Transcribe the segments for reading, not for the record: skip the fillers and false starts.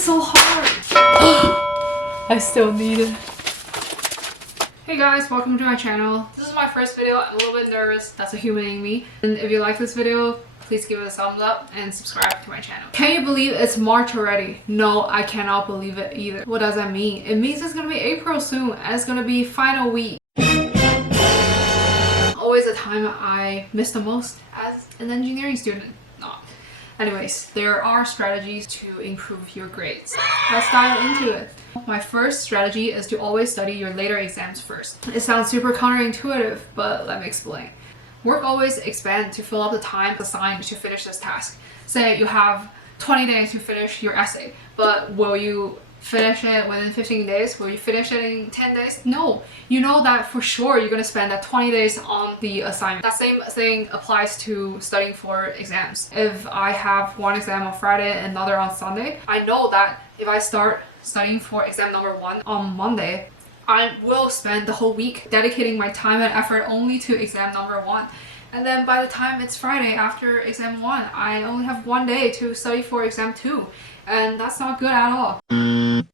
is so hard. I still need it. Hey guys, welcome to my channel. This is my first video. I'm a little bit nervous. That's a human in me. And if you like this video, please give it a thumbs up and subscribe to my channel. Can you believe it's March already? No, I cannot believe it either. What does that mean? It means it's gonna be April soon and it's gonna be final week. Always a time I miss the most as an engineering student. Not. Anyways, there are strategies to improve your grades. Let's dive into it. My first strategy is to always study your later exams first. It sounds super counterintuitive, but let me explain. Work always expand to fill up the time assigned to finish this task. Say you have 20 days to finish your essay, but will you finish it within 15 days? Will you finish it in 10 days? No. You know that for sure you're going to spend that 20 days on the assignment. That same thing applies to studying for exams. If I have one exam on Friday and another on Sunday, I know that if I start studying for exam number 1 on Monday, I will spend the whole week dedicating my time and effort only to exam number 1. And then by the time it's Friday after exam 1, I only have 1 day to study for exam 2. And that's not good at all.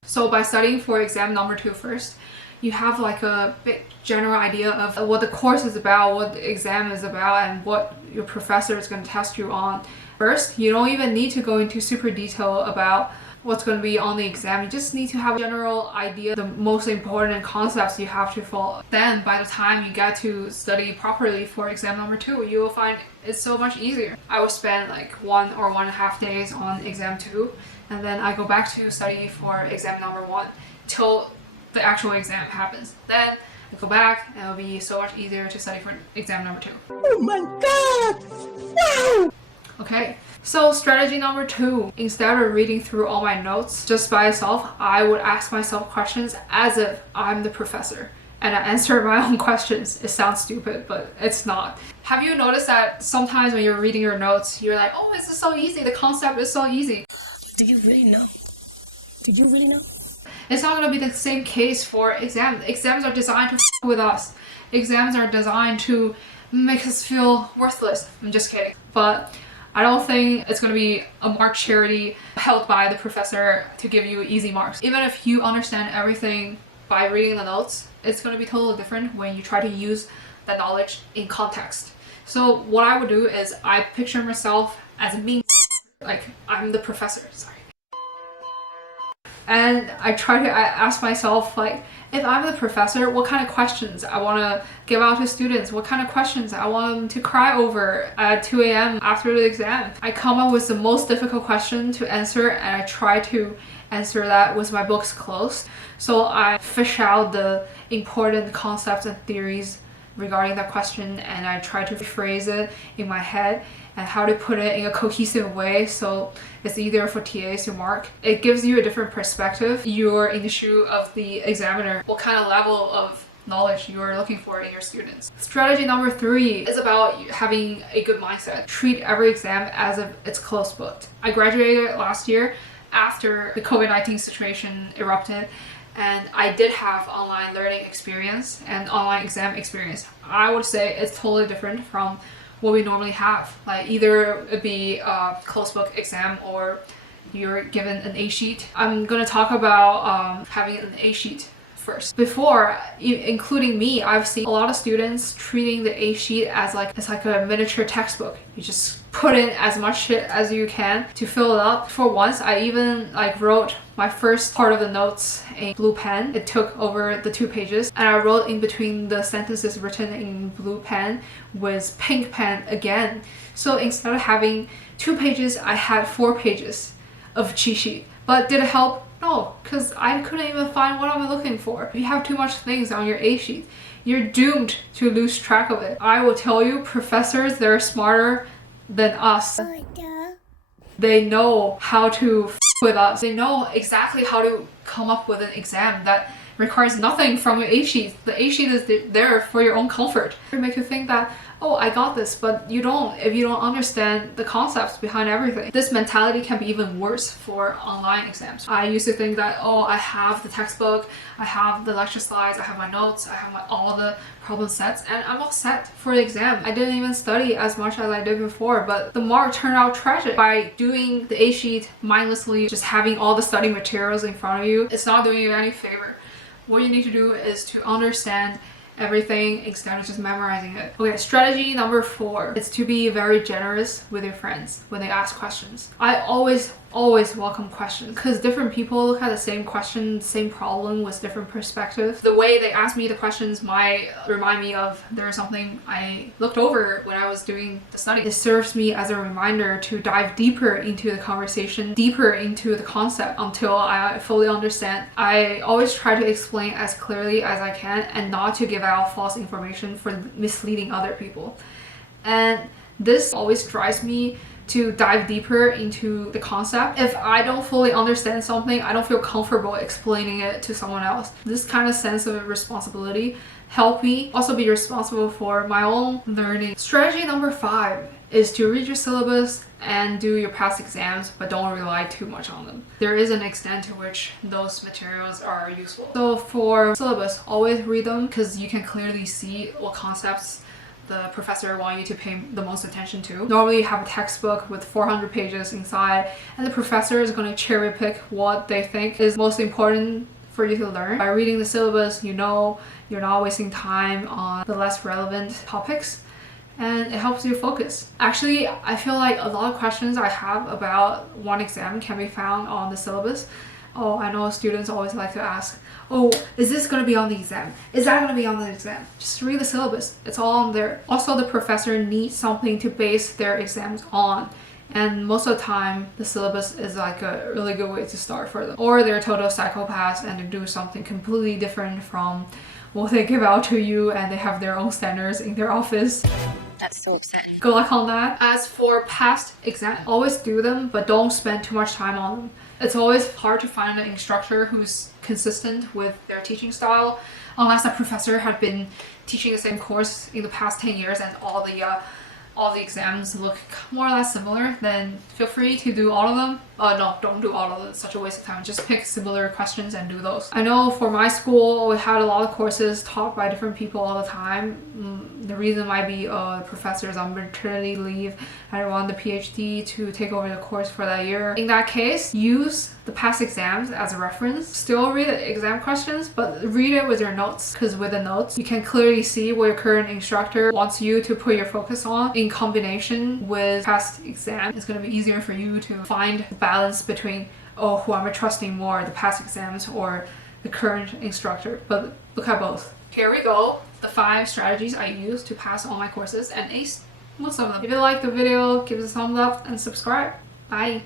So by studying for exam number 2 first, you have like a big general idea of what the course is about, what the exam is about, and what your professor is going to test you on. First, you don't even need to go into super detail about what's going to be on the exam. You just need to have a general idea, the most important concepts you have to follow. Then by the time you get to study properly for exam number 2, you will find it's so much easier. I will spend like 1 or 1.5 days on exam 2, and then I go back to study for exam number 1 till the actual exam happens. Then I go back and it'll be so much easier to study for exam number 2. Oh my god! Wow! Okay, so strategy number 2, instead of reading through all my notes just by myself, I would ask myself questions as if I'm the professor and I answer my own questions. It sounds stupid, but it's not. Have you noticed that sometimes when you're reading your notes, you're like, oh, this is so easy, the concept is so easy. Did you really know? Did you really know? It's not going to be the same case for exams. Exams are designed to f with us. Exams are designed to make us feel worthless. I'm just kidding. But I don't think it's going to be a mark charity held by the professor to give you easy marks. Even if you understand everything by reading the notes, it's going to be totally different when you try to use that knowledge in context. So what I would do is I picture myself as me, like I'm the professor, sorry. And I ask myself, like, if I'm the professor, what kind of questions I want to give out to students, what kind of questions I want them to cry over at 2 a.m. after the exam. I come up with the most difficult question to answer and I try to answer that with my books closed. So I fish out the important concepts and theories regarding that question and I try to phrase it in my head and how to put it in a cohesive way so it's easier for TAs to mark. It gives you a different perspective. You're in the shoe of the examiner, what kind of level of knowledge you are looking for in your students. Strategy number 3 is about having a good mindset. Treat every exam as if it's close booked. I graduated last year after the COVID-19 situation erupted, and I did have online learning experience and online exam experience. I would say it's totally different from what we normally have. Like either it be a closed book exam or you're given an A sheet. I'm gonna talk about having an A sheet first. Before, including me, I've seen a lot of students treating the A sheet as like it's like a miniature textbook. You just put in as much shit as you can to fill it up. For once, I even like wrote my first part of the notes in blue pen. It took over the 2 pages and I wrote in between the sentences written in blue pen with pink pen again. So instead of having 2 pages, I had 4 pages of cheat sheet. But did it help? No, because I couldn't even find what I'm looking for. If you have too much things on your A sheet, you're doomed to lose track of it. I will tell you, professors, they're smarter than us. They know how to f with us. They know exactly how to come up with an exam that requires nothing from your A sheet. The A sheet is there for your own comfort. To make you think that, oh, I got this, but you don't if you don't understand the concepts behind everything. This mentality can be even worse for online exams. I used to think that, oh, I have the textbook, I have the lecture slides, I have my notes, I have all the problem sets, and I'm all set for the exam. I didn't even study as much as I did before, but the mark turned out tragic. By doing the A sheet mindlessly, just having all the study materials in front of you, it's not doing you any favor. What you need to do is to understand everything instead of just memorizing it. Okay, strategy number 4 is to be very generous with your friends when they ask questions. I always welcome questions because different people look at the same question, same problem with different perspectives. The way they ask me the questions might remind me of there's something I looked over when I was doing the study. It serves me as a reminder to dive deeper into the conversation, deeper into the concept until I fully understand. I always try to explain as clearly as I can and not to give out false information for misleading other people. And this always drives me to dive deeper into the concept. If I don't fully understand something, I don't feel comfortable explaining it to someone else. This kind of sense of responsibility help me also be responsible for my own learning. Strategy number 5 is to read your syllabus and do your past exams, but don't rely too much on them. There is an extent to which those materials are useful. So for syllabus, always read them because you can clearly see what concepts the professor wants you to pay the most attention to. Normally you have a textbook with 400 pages inside, and the professor is going to cherry pick what they think is most important for you to learn. By reading the syllabus, you know you're not wasting time on the less relevant topics, and it helps you focus. Actually, I feel like a lot of questions I have about one exam can be found on the syllabus. Oh, I know students always like to ask, oh, is this going to be on the exam? Is that going to be on the exam? Just read the syllabus. It's all on there. Also, the professor needs something to base their exams on. And most of the time, the syllabus is like a really good way to start for them. Or they're total psychopaths and they do something completely different from what they give out to you, and they have their own standards in their office. That's so upsetting. Good luck on that. As for past exams, always do them, but don't spend too much time on them. It's always hard to find an instructor who's consistent with their teaching style, unless that professor had been teaching the same course in the past 10 years and all the exams look more or less similar. Then feel free to do all of them. No, don't do all of them. It's such a waste of time. Just pick similar questions and do those. I know for my school, we had a lot of courses taught by different people all the time. The reason might be the professors on maternity leave and I want the PhD to take over the course for that year. In that case, use the past exams as a reference. Still read the exam questions, but read it with your notes, because with the notes, you can clearly see what your current instructor wants you to put your focus on. In combination with past exam, it's going to be easier for you to find the balance between, oh, who am I trusting more, the past exams or the current instructor. But look at both. Here we go. The 5 strategies I use to pass all my courses and ace most of them. If you like the video, give it a thumbs up and subscribe. Bye.